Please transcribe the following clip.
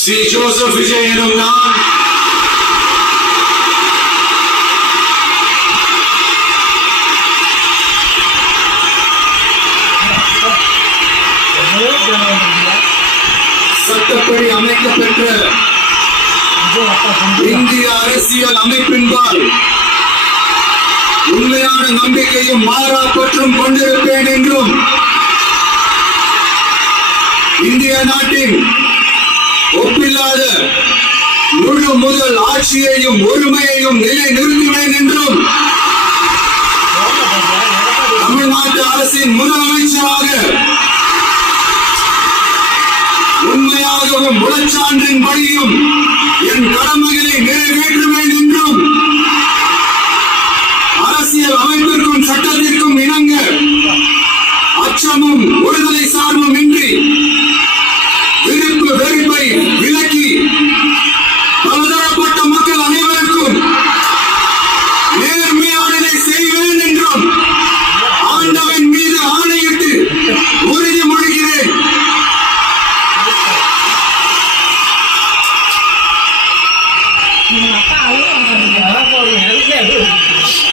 Sri Joseph Vijay எனும் நான் சட்டப்படி அமைக்கப்பெற்ற இந்திய அரசியல் அமைப்பின்பால் உண்மையான நம்பிக்கையும் மாறா பற்றும் கொண்டிருப்பேன் என்றும் இந்திய நாட்டின் ஒப்பில்லாத முழு முதல் ஆட்சியையும் ஒருமையையும் நிலை நிறுத்துவேன் என்றும் தமிழ்நாட்டு அரசின் முதலமைச்சராக உண்மையாகவும் முழச்சான்றின் படியும் என் கடமைகளை நிறைவேற்றுவேன் என்றும் அரசியல் அமைப்பிற்கும் சட்டத்திற்கும் இணங்க அச்சமும் ஒருதலை சார்பும் இன்றி விருப்பு வெறுப்பை விலக்கி